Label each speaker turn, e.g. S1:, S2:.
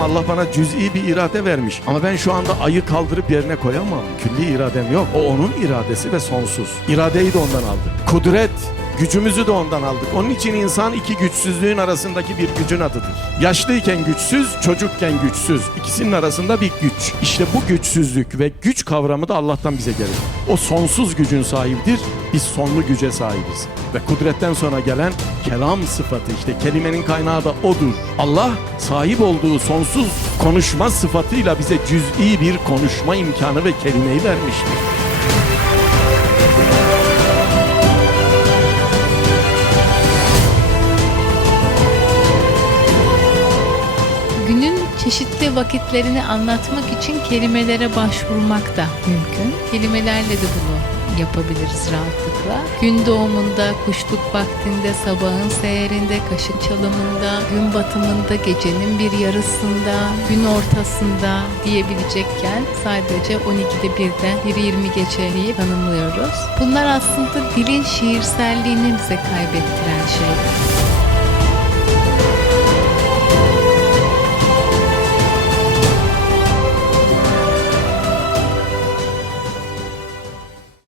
S1: Allah bana cüz'i bir irade vermiş. Ama ben şu anda ayı kaldırıp yerine koyamam. Külli iradem yok. O onun iradesi ve sonsuz. İradeyi de ondan aldık. Kudret, gücümüzü de ondan aldık. Onun için insan iki güçsüzlüğün arasındaki bir gücün adıdır. Yaşlıyken güçsüz, çocukken güçsüz. İkisinin arasında bir güç. İşte bu güçsüzlük ve güç kavramı da Allah'tan bize gelir. O sonsuz gücün sahibidir. Biz sonlu güce sahibiz. Ve kudretten sonra gelen kelam sıfatı işte kelimenin kaynağı da odur. Allah sahip olduğu sonsuz konuşma sıfatıyla bize cüz'i bir konuşma imkanı ve kelimeyi vermiştir.
S2: Çeşitli vakitlerini anlatmak için kelimelere başvurmak da mümkün. Kelimelerle de bunu yapabiliriz rahatlıkla. Gün doğumunda, kuşluk vaktinde, sabahın seherinde, kaşık çalımında, gün batımında, gecenin bir yarısında, gün ortasında diyebilecekken sadece 12'de birden 1.20 geçeyi tanımlıyoruz. Bunlar aslında dilin şiirselliğini bize kaybettiren şeyler.